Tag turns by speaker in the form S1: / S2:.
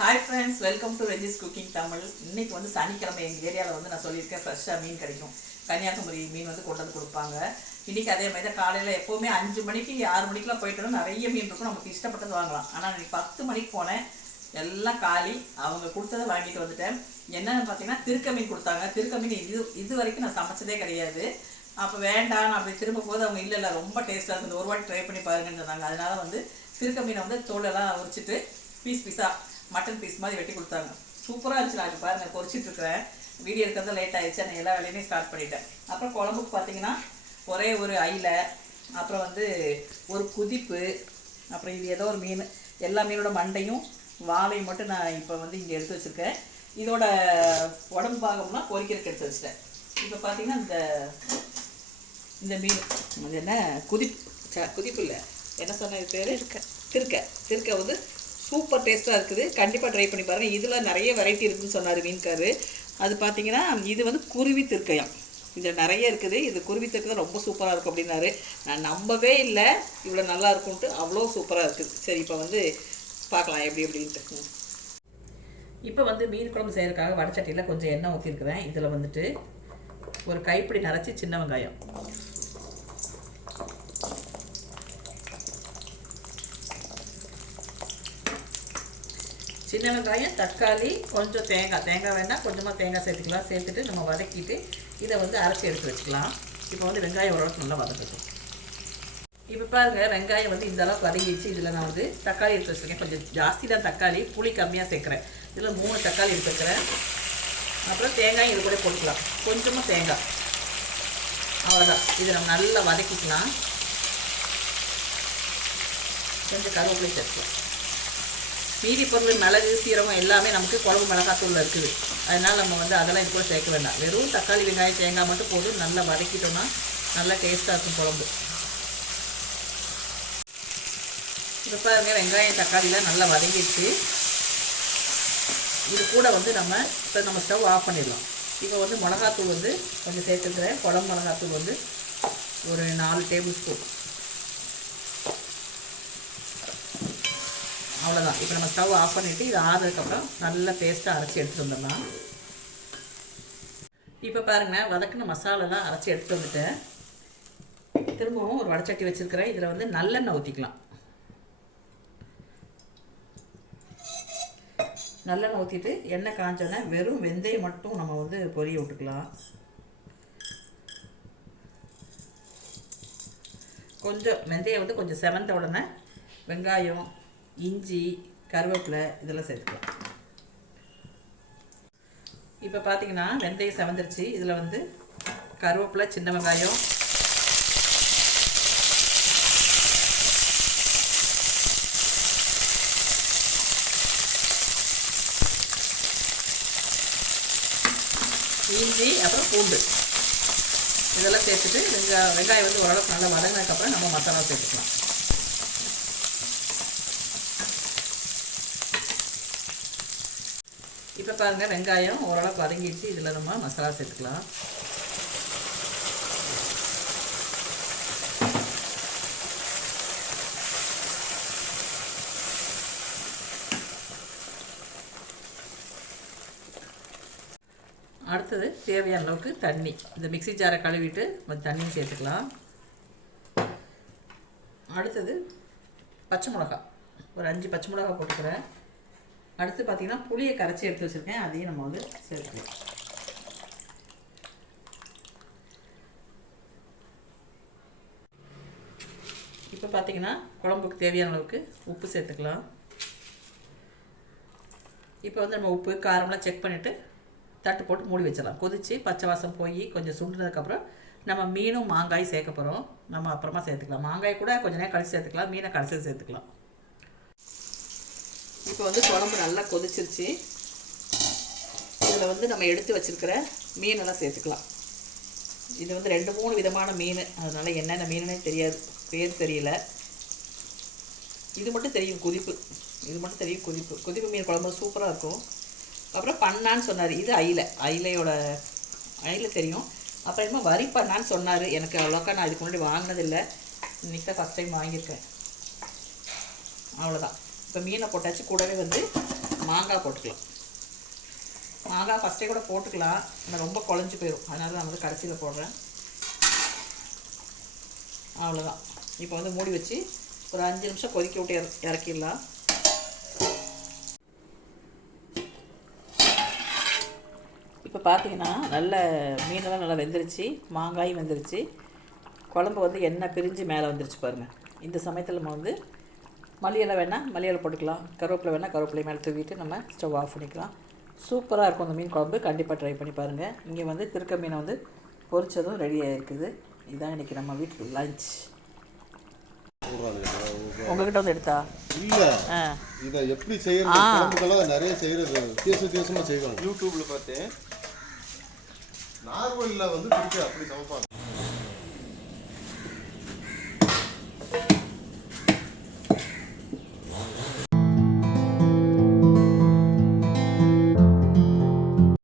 S1: Hi friends welcome to Reji's cooking Tamil இன்னைக்கு வந்து சனிக்கிழமை எங்கள் ஏரியாவில் வந்து நான் சொல்லியிருக்கேன் ஃப்ரெஷ்ஷாக மீன் கிடைக்கும். கன்னியாகுமரி மீன் வந்து கொண்டு வந்து கொடுப்பாங்க. இன்றைக்கி அதே மாதிரி தான் காலையில் எப்போவுமே அஞ்சு மணிக்கு ஆறு மணிக்கெலாம் போயிட்டோம் நிறைய மீன் இருக்கும். நமக்கு இஷ்டப்பட்டது வாங்கலாம். ஆனால் இன்னைக்கு பத்து மணிக்கு போனேன். எல்லாம் காலி. அவங்க கொடுத்ததை வாங்கிட்டு வந்துட்டேன். என்னென்னு பார்த்தீங்கன்னா திருக்க மீன் கொடுத்தாங்க. திருக்க மீன் இது இது வரைக்கும் நான் சமைச்சதே கிடையாது. அப்போ வேண்டாம் அப்படி திரும்ப போது அவங்க இல்லை இல்லை ரொம்ப டேஸ்ட்டாக இருக்குது ஒரு வாட்டி ட்ரை பண்ணி பாருங்கன்னு சொன்னாங்க. அதனால் வந்து திருக்க மீனை வந்து தோலெல்லாம் உரிச்சிட்டு பீஸ் பீஸாக மட்டன் பீஸ் மாதிரி வெட்டி கொடுத்தாங்க. சூப்பராக இருந்துச்சு நான் பாருங்கள் பொரிச்சிட்டு இருக்கிறேன் வீடியோ இருக்கிறது லேட் ஆயிடுச்சு நான் எல்லா வேலையுமே ஸ்டார்ட் பண்ணிட்டேன். அப்புறம் குழம்புக்கு பார்த்தீங்கன்னா ஒரே ஒரு ஐல அப்புறம் வந்து ஒரு குதிப்பு அப்புறம் இது ஏதோ ஒரு மீன் எல்லா மீனோட மண்டையும் வாழையும் மட்டும் நான் இப்போ வந்து இங்கே எடுத்து வச்சுருக்கேன். இதோட உடம்பு பாகம்லாம் பொரிக்கிறதுக்கு எடுத்து வச்சிட்டேன். இப்போ பார்த்தீங்கன்னா இந்த இந்த மீன் அது என்ன குதிப்பு குதிப்பு இல்லை. என்ன சொன்ன பேர்? திருக்க. திருக்க. திருக்க வந்து சூப்பர் டேஸ்ட்டாக இருக்குது. கண்டிப்பாக ட்ரை பண்ணி பாருங்கள் இதில் நிறைய வெரைட்டி இருக்குன்னு சொன்னார் மீன்காரு. அது பார்த்தீங்கன்னா இது வந்து குருவி திருக்கயம். இதில் நிறைய இருக்குது. இது குருவி திருக்கயம் ரொம்ப சூப்பராக இருக்கும் அப்படின்னாரு. நான் நம்பவே இல்லை. இவ்வளோ நல்லா இருக்கும்ட்டு அவ்வளோ சூப்பராக இருக்குது. சரி இப்போ வந்து பார்க்கலாம் எப்படி எப்படின்ட்டு இப்போ வந்து மீன் குழம்பு செய்கிறதுக்காக வடச்சட்டியில் கொஞ்சம் எண்ணெய் ஊற்றிருக்கிறேன் இதில் வந்துட்டு ஒரு கைப்பிடி நரைச்சி சின்ன வெங்காயம். சின்ன வெங்காயம் தக்காளி கொஞ்சம் தேங்காய். தேங்காய் வேணால் கொஞ்சமாக தேங்காய் சேர்த்துக்கலாம். சேர்த்துட்டு நம்ம வதக்கிட்டு இதை வந்து அரைச்சி எடுத்து வச்சுக்கலாம். இப்போ வந்து வெங்காயம் ஓரளவுக்கு நல்லா வதக்கட்டும். இப்போ பாருங்கள் வெங்காயம் வந்து இந்த அளவுக்கு வதங்கிடுச்சு. இதில் நான் வந்து தக்காளி எடுத்து வச்சுருக்கேன். கொஞ்சம் ஜாஸ்தி தான் தக்காளி புளி கம்மியாக சேர்க்குறேன். இதில் மூணு தக்காளி எடுத்து வைக்கிறேன் அப்புறம் தேங்காயும் இது கூட போட்டுக்கலாம். கொஞ்சமாக தேங்காய். அவ்வளோதான் இதை நம்ம நல்லா வதக்கிக்கலாம். கொஞ்சம் கருவேப்பிலை சேர்த்துக்கலாம். மீதி பொருள் மிளகு சீரகம் எல்லாமே நமக்கு குழம்பு மிளகாத்தூள் இருக்குது. அதனால் நம்ம வந்து அதெல்லாம் இது கூட சேர்க்க வேண்டாம். வெறும் தக்காளி வெங்காயம் தேங்காய் மட்டும் போதும் நல்லா வதக்கிட்டோம்னா நல்லா டேஸ்ட்டாக இருக்கும் குழம்பு. இப்போ பாருங்கள் வெங்காயம் தக்காளிலாம் நல்லா வதங்கிடுச்சு. இது கூட வந்து நம்ம இப்போ நம்ம ஸ்டவ் ஆஃப் பண்ணிடலாம். இப்போ வந்து மிளகாத்தூள் வந்து கொஞ்சம் சேர்த்துக்கிறேன். குழம்பு மிளகாத்தூள் வந்து ஒரு நாலு டேபிள் ஸ்பூன் அவ்வளோதான் இப்போ நம்ம ஸ்டவ் ஆஃப் பண்ணிவிட்டு இது ஆறுனதுக்கப்புறம் நல்ல பேஸ்ட்டாக அரைச்சி எடுத்துகிட்டு வந்துடலாம். இப்போ பாருங்கள் வதக்கின மசாலாலாம் அரைச்சி எடுத்து வந்துட்டேன் திரும்பவும் ஒரு வடச்சட்டி வச்சுருக்கிறேன். இதில் வந்து நல்லெண்ணெய் ஊற்றிக்கலாம் நல்லெண்ணெய் ஊற்றிட்டு எண்ணெய் காஞ்சோன்னே வெறும் வெந்தயம் மட்டும் நம்ம வந்து பொரிய விட்டுக்கலாம். கொஞ்சம் வெந்தயம் வந்து கொஞ்சம் செவந்த உடனே வெங்காயம் இஞ்சி கருவேப்பிலை இதெல்லாம் சேர்த்துக்கலாம். இப்போ பார்த்தீங்கன்னா வெந்தயம் செவந்துருச்சு. இதில் வந்து கருவேப்பிலை சின்ன வெங்காயம். இஞ்சி அப்புறம் பூண்டு. இதெல்லாம் சேர்த்துட்டு வெங்காயம் வெங்காயம் வந்து ஓரளவுக்கு நல்லா வதங்கினதுக்கப்புறம் நம்ம மசாலா சேர்த்துக்கலாம். பாருங்கள் வெங்காயம் ஓரளவுக்கு வதங்கிடுச்சு. இதில் நம்ம மசாலா சேர்த்துக்கலாம். அடுத்தது தேவையான அளவுக்கு தண்ணி. இந்த மிக்ஸி ஜாரை கழுவிட்டு கொஞ்சம் தண்ணியும் சேர்த்துக்கலாம். அடுத்தது பச்சை மிளகா ஒரு அஞ்சு பச்சை மிளகா போட்டுக்கிறேன். அடுத்து பார்த்தீங்கன்னா புளியை கரைச்சி எடுத்து வச்சுருக்கேன். அதையும் நம்ம வந்து சேர்த்துக்கலாம் இப்போ பார்த்தீங்கன்னா குழம்புக்கு தேவையான அளவுக்கு உப்பு சேர்த்துக்கலாம். இப்போ வந்து நம்ம உப்பு காரம்லாம் செக் பண்ணிவிட்டு தட்டு போட்டு மூடி வச்சிடலாம். கொதித்து பச்சை வாசம் போய் கொஞ்சம் சுண்டுனதுக்கப்புறம் நம்ம மீனும் மாங்காயும் சேர்க்க போகிறோம் நம்ம அப்புறமா சேர்த்துக்கலாம். மாங்காய் கூட கொஞ்சம் நேரம் கழிச்சு சேர்த்துக்கலாம். மீனை கடைசியில் சேர்த்துக்கலாம். இப்போ வந்து குழம்பு நல்லா கொதிச்சிருச்சு. இதில் வந்து நம்ம எடுத்து வச்சுருக்கிற மீனெல்லாம் சேர்த்துக்கலாம். இது வந்து ரெண்டு மூணு விதமான மீன். அதனால் என்னென்ன மீனுனே தெரியாது. பேர் தெரியல. இது மட்டும் தெரியும் குதிப்பு. இது மட்டும் தெரியும் குதிப்பு. குதிப்பு மீன் குழம்பு சூப்பராக இருக்கும். அப்புறம் பண்ணான்னு சொன்னார். இது அயில. அயிலையோட அயில தெரியும். அப்புறம் என்னமோ வரி பண்ணான்னு சொன்னார். எனக்கு அவ்வளோக்கா நான் இதுக்கு முன்னாடி வாங்கினதில்லை. இன்றைக்கி தான் ஃபஸ்ட் டைம் வாங்கியிருக்கேன். அவ்வளோதான். இப்போ மீனை போட்டாச்சு. கூடவே வந்து மாங்காய் போட்டுக்கலாம். மாங்காய் ஃபஸ்ட்டே கூட போட்டுக்கலாம். ஆனால் ரொம்ப குழஞ்சி போயிடும் அதனால நான் வந்து கடைசியில் போடுறேன். அவ்வளோதான் இப்போ வந்து மூடி வச்சு ஒரு அஞ்சு நிமிஷம் கொதிக்க விட்டு இற இறக்கிடலாம். இப்போ பார்த்தீங்கன்னா நல்ல மீனெல்லாம் நல்லா வெந்துருச்சு. மாங்காயும் வெந்துருச்சு. குழம்பு வந்து எண்ணெய் பிரிஞ்சு மேலே வந்துருச்சு பாருங்கள் இந்த சமயத்தில் நம்ம வந்து மல்லியலை வேணால் மல்லியலை போட்டுக்கலாம். கருவேப்பிலை வேணால் கருவேப்பிலை மேலே தூவிட்டு நம்ம ஸ்டவ் ஆஃப் பண்ணிக்கலாம். சூப்பராக இருக்கும் அந்த மீன் குழம்பு. கண்டிப்பாக ட்ரை பண்ணி பாருங்கள் இங்கே வந்து திருக்க மீனை வந்து பொரிச்சதும் ரெடியாக இருக்குது இதுதான் இன்றைக்கி நம்ம வீட்டுக்கு லஞ்ச் உங்ககிட்ட வந்து எடுத்தா?
S2: இல்ல.
S1: ஆ.
S2: இதை எப்படி செய்யறது? நிறைய செய்யறது. வித்தியாச வித்தியாசமா செய்வாங்க.
S3: யூடியூப்ல பார்த்தேன்.
S2: நார்மல்ல வந்து திருப்பி அப்படி சமைப்பாங்க.